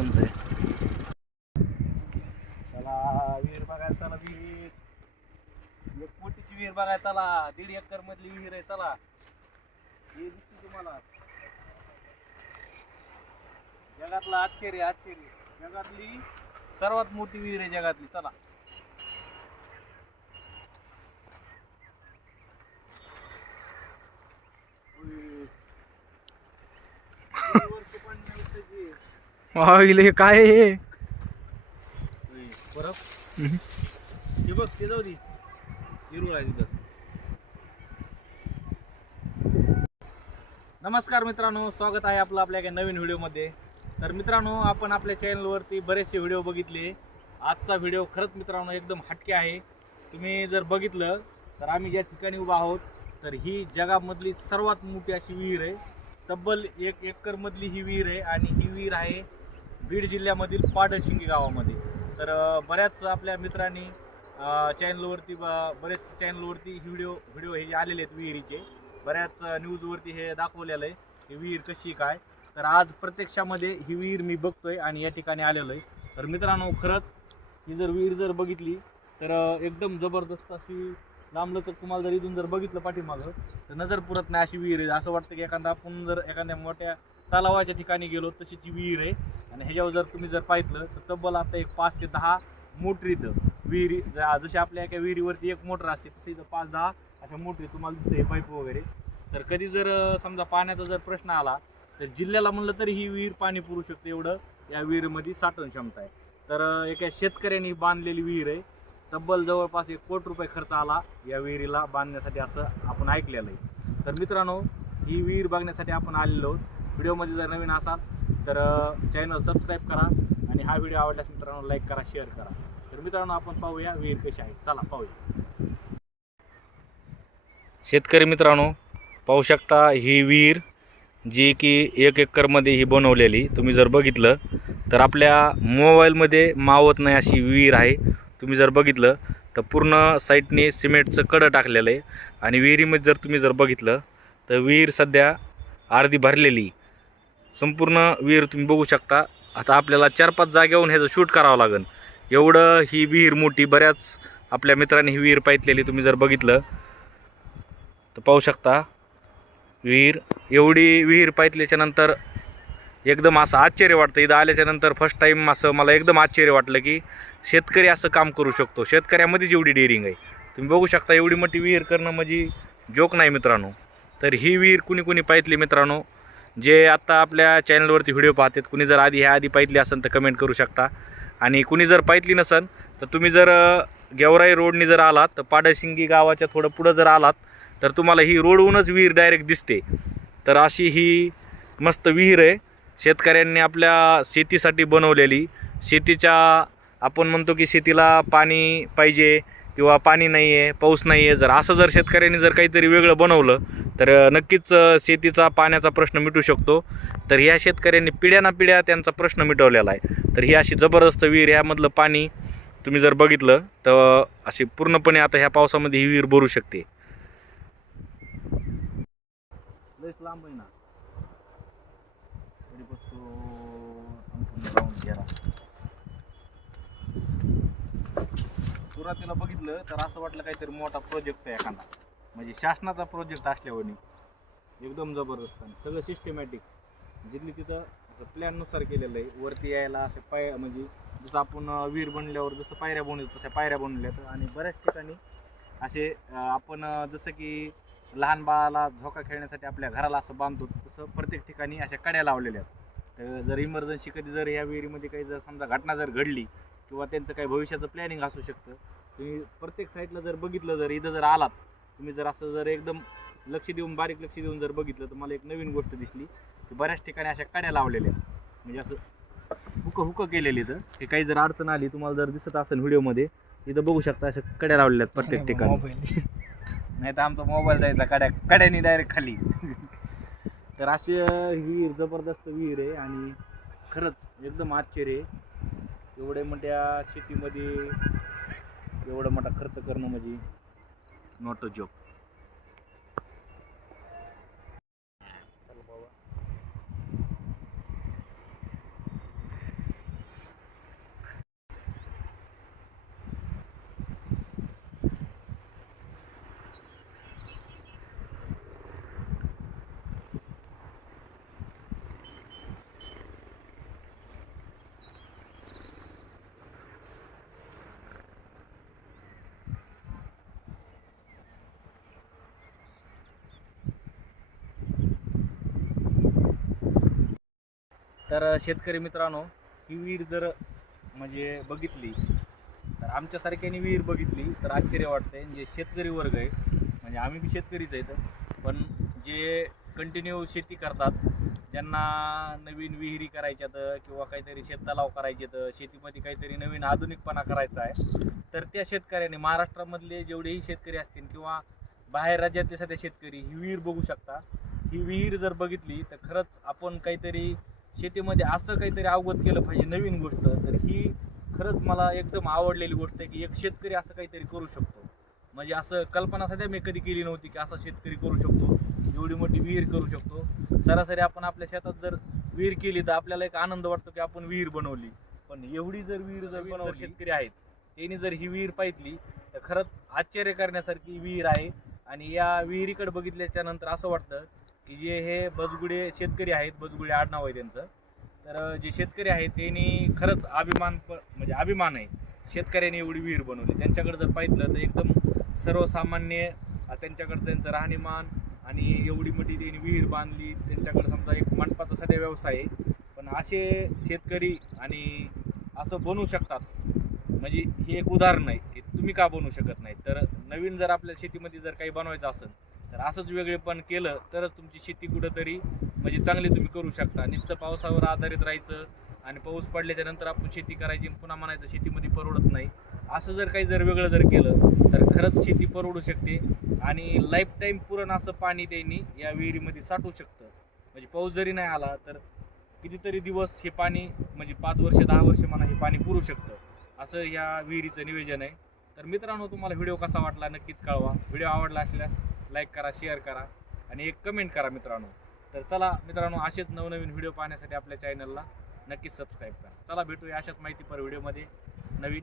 जमतंय. चला विहीर बघायला चला विहीर एक विहीर बघायला दीड एकर मधली विहीर आहे चला. हे दिसते तुम्हाला. जगातला आश्चर्य आश्चर्य. जगातली सर्वात मोठी विहीर आहे जगातली चला. वाहिले काय आहे हे? उई, हे बघ ते जाऊ दे. हिरवळ आहे तिथं. नमस्कार मित्रांनो स्वागत आहे आपलं आपल्या एका नवीन व्हिडिओमध्ये. तर मित्रांनो आपण आपल्या चॅनलवरती बरेचसे व्हिडिओ बघितले. आजचा व्हिडिओ खरंच मित्रांनो एकदम हटके आहे. तुम्ही जर बघितलं तर आम्ही ज्या ठिकाणी उभा आहोत तर ही जगामधली सर्वात मोठी अशी विहीर आहे. तब्बल एक एकरमधली ही विहीर आहे आणि ही विहीर आहे बीड जिल्ह्यामधील पाडशिंगी गावामध्ये. तर बऱ्याच आपल्या मित्रांनी चॅनलवरती बरेच चॅनलवरती व्हिडिओ व्हिडिओ हे आलेले आहेत विहिरीचे बऱ्याच न्यूजवरती हे दाखवलेलं आहे ही विहीर कशी काय. तर आज प्रत्यक्षामध्ये ही विहीर मी बघतोय आणि या ठिकाणी आलेलो आहे. तर मित्रांनो खरंच ही जर विहीर जर बघितली तर एकदम जबरदस्त अशी लांबलचक तुम्हाला जर इथून जर बघितलं पाठीमागं तर नजर पुरत नाही अशी विहीर आहे. असं वाटतं की एखादा आपण जर एखाद्या मोठ्या तलावाच्या ठिकाणी गेलो तशीच विहीर आहे. आणि ह्याच्यावर जर तुम्ही जर पाहितलं तर तब्बल आता एक पाच ते दहा मोटरी विहिरी ज- जशी आपल्या एका विहिरीवरती एक मोटर असते तशी इथं पाच दहा अशा मोटरी तुम्हाला दिसते पाईप वगैरे. तर कधी जर समजा पाण्याचा जर प्रश्न आला तर जिल्ह्याला म्हणलं तरी ही विहीर पाणी पुरू शकते एवढं या विहिरीमध्ये साठवण क्षमता आहे. तर एका शेतकऱ्यांनी बांधलेली विहीर आहे. तब्बल जवळपास एक कोटी रुपये खर्च आला या विहिरीला बांधण्यासाठी असं आपण ऐकलेलं आहे. तर मित्रांनो ही विहीर बघण्यासाठी आपण आलेलो आहोत. व्हिडिओमध्ये जर नवीन असाल तर चॅनल सबस्क्राईब करा आणि हा व्हिडिओ आवडल्यास मित्रांनो लाईक करा शेअर करा. तर मित्रांनो आपण पाहूया विहीर कशी आहे. चला पाहूया. शेतकरी मित्रांनो पाहू शकता ही विहीर जी की एक एकरमध्ये ही बनवलेली. तुम्ही जर बघितलं तर आपल्या मोबाईलमध्ये मावत नाही अशी विहीर आहे. तुम्ही जर बघितलं तर पूर्ण साईडने सिमेंटचं कडं टाकलेलं आहे. आणि विहिरीमध्ये जर तुम्ही जर बघितलं तर विहीर सध्या अर्धी भरलेली. संपूर्ण विहीर तुम्ही बघू शकता. आता आपल्याला चार पाच जागेहून ह्याचं शूट करावं लागेल एवढं ही विहीर मोठी बऱ्याच आपल्या मित्रांनी ही विहीर पाहितलेली तुम्ही जर बघितलं तर पाहू शकता. विहीर एवढी विहीर पाहितल्याच्या नंतर एकदम असं आश्चर्य वाटतं. इथं आल्याच्यानंतर फर्स्ट टाईम असं मला एकदम आश्चर्य वाटलं की शेतकरी असं काम करू शकतो. शेतकऱ्यामध्येच एवढी डेअरिंग आहे. तुम्ही बघू शकता एवढी मोठी विहीर करणं म्हणजे जोक नाही मित्रांनो. तर ही विहीर कुणी कुणी पाहितली मित्रांनो? जे आत्ता आपल्या चॅनलवरती व्हिडिओ पाहतात कुणी जर आधी ह्या आधी पाहितली असेल तर कमेंट करू शकता. आणि कुणी जर पाहितली नसेल तर तुम्ही जर गेवराई रोडनी जर आलात तर पाडशिंगी गावाच्या थोडं पुढं जर आलात तर तुम्हाला ही रोडहूनच विहीर डायरेक्ट दिसते. तर अशी ही मस्त विहीर आहे. शेतकऱ्यांनी आपल्या शेतीसाठी बनवलेली. शेतीच्या आपण म्हणतो की शेतीला पाणी पाहिजे किंवा पाणी नाही आहे पाऊस नाही आहे जर असं जर शेतकऱ्यांनी जर काहीतरी वेगळं बनवलं तर नक्कीच शेतीचा पाण्याचा प्रश्न मिटू शकतो. तर ह्या शेतकऱ्यांनी पिढ्याना पिढ्या त्यांचा प्रश्न मिटवलेला आहे. तर ही अशी जबरदस्त विहीर ह्यामधलं पाणी तुम्ही जर बघितलं तर अशी पूर्णपणे आता ह्या पावसामध्ये ही विहीर भरू शकते. लांब आहे ना. सुरुवातीला बघितलं तर असं वाटलं काहीतरी मोठा प्रोजेक्ट आहे एखादा. म्हणजे शासनाचा प्रोजेक्ट असल्यावर एकदम जबरदस्त आणि सगळं सिस्टमॅटिक जिथली तिथं असं प्लॅननुसार केलेलं आहे वरती यायला असं पाय म्हणजे जसं आपण वीर विहीर बनल्यावर जसं पायऱ्या बनवतो तशा पायऱ्या बनवल्यात. आणि बऱ्याच ठिकाणी असे आपण जसं की लहान बाळाला झोका खेळण्यासाठी आपल्या घराला असं बांधतो तसं प्रत्येक ठिकाणी अशा कड्या लावलेल्या आहेत. तर जर इमर्जन्सी कधी जर या विहिरीमध्ये काही जर समजा घटना जर घडली किंवा त्यांचं काही भविष्याचं प्लॅनिंग असू शकतं. तुम्ही प्रत्येक साईडला जर बघितलं जर इथं जर आलात तुम्ही जर असं जर एकदम लक्ष देऊन बारीक लक्ष देऊन जर बघितलं तर मला एक नवीन गोष्ट दिसली की बऱ्याच ठिकाणी अशा कड्या लावलेल्या आहेत. म्हणजे असं हुकं हुकं केलेली इथं. की काही जर अडचण आली तुम्हाला जर दिसत असेल व्हिडिओमध्ये इथं बघू शकता अशा कड्या लावलेल्या आहेत प्रत्येक ठिकाणी. नाही तर आमचा मोबाईल जायचा कड्या कड्यानी डायरेक्ट खाली. तर अशी ही विहीर जबरदस्त विहीर आहे आणि खरंच एकदम आश्चर्य आहे. एवढ्या मोठ्या शेतीमध्ये एवढा मोठा खर्च करणं म्हणजे नॉट अ जॉब तर शेतकरी मित्रांनो ही विहीर जर म्हणजे बघितली तर आमच्यासारख्याने विहीर बघितली तर आश्चर्य वाटते जे शेतकरी वर्ग आहे म्हणजे आम्ही बी शेतकरीच आहेत पण जे कंटिन्यू शेती करतात ज्यांना नवीन विहिरी करायच्यात किंवा काहीतरी शेततलाव तर शेतीमध्ये काहीतरी नवीन आधुनिकपणा करायचा आहे तर त्या शेतकऱ्याने महाराष्ट्रामधले जेवढेही शेतकरी असतील किंवा बाहेर राज्यातले सध्या शेतकरी ही विहीर बघू शकता. ही विहीर जर बघितली तर खरंच आपण काहीतरी शेतीमध्ये असं काहीतरी अवगत केलं पाहिजे नवीन गोष्ट. तर ही खरंच मला एकदम आवडलेली गोष्ट आहे की एक शेतकरी असं काहीतरी करू शकतो. म्हणजे असं कल्पना सध्या मी कधी केली नव्हती की असा शेतकरी करू शकतो. एवढी मोठी विहीर करू शकतो. सरासरी आपण आपल्या शेतात जर विहीर केली तर आपल्याला एक आनंद वाटतो की आपण विहीर बनवली. पण एवढी जर विहीर जर बनवली शेतकरी आहेत त्यांनी जर ही विहीर पाहितली तर खरंच आश्चर्य करण्यासारखी विहीर आहे. आणि या विहिरीकडे बघितल्याच्या नंतर असं वाटतं की जे हे बजगुडे शेतकरी आहेत बजगुडे आडनाव आहे त्यांचं. तर जे शेतकरी आहेत त्यांनी खरंच अभिमान प- म्हणजे अभिमान आहे. शेतकऱ्यांनी एवढी विहीर बनवली. त्यांच्याकडे जर पाहिलं तर एकदम सर्वसामान्य त्यांच्याकडं त्यांचं राहणीमान आणि एवढी मोठी त्यांनी विहीर बांधली. त्यांच्याकडे समजा एक मंडपाचा सध्या व्यवसाय आहे. पण असे शेतकरी आणि असं बनवू शकतात म्हणजे हे एक उदाहरण आहे की तुम्ही का बनवू शकत नाही? तर नवीन जर आपल्या शेतीमध्ये जर काही बनवायचं असेल तर असंच वेगळेपण केलं तरच तुमची शेती कुठंतरी म्हणजे चांगली तुम्ही करू शकता. नुसतं पावसावर आधारित राहायचं आणि पाऊस पडल्याच्या नंतर आपण शेती करायची पुन्हा म्हणायचं शेतीमध्ये परवडत नाही. असं जर काही जर वेगळं जर केलं तर खरंच शेती परवडू शकते आणि लाईफ टाईम पुरण असं पाणी त्यांनी या विहिरीमध्ये साठवू शकतं. म्हणजे पाऊस जरी नाही आला तर कितीतरी दिवस हे पाणी म्हणजे पाच वर्ष दहा वर्ष म्हणा हे पाणी पुरू शकतं. असं या विहिरीचं नियोजन आहे. तर मित्रांनो तुम्हाला व्हिडिओ कसा वाटला नक्कीच कळवा. व्हिडिओ आवडला असल्यास लाईक करा शेअर करा आणि एक कमेंट करा मित्रांनो. तर चला मित्रांनो असेच नवनवीन व्हिडिओ पाहण्यासाठी आपल्या चॅनलला नक्कीच सबस्क्राईब करा. चला भेटूया अशाच माहितीपर व्हिडिओमध्ये नवीन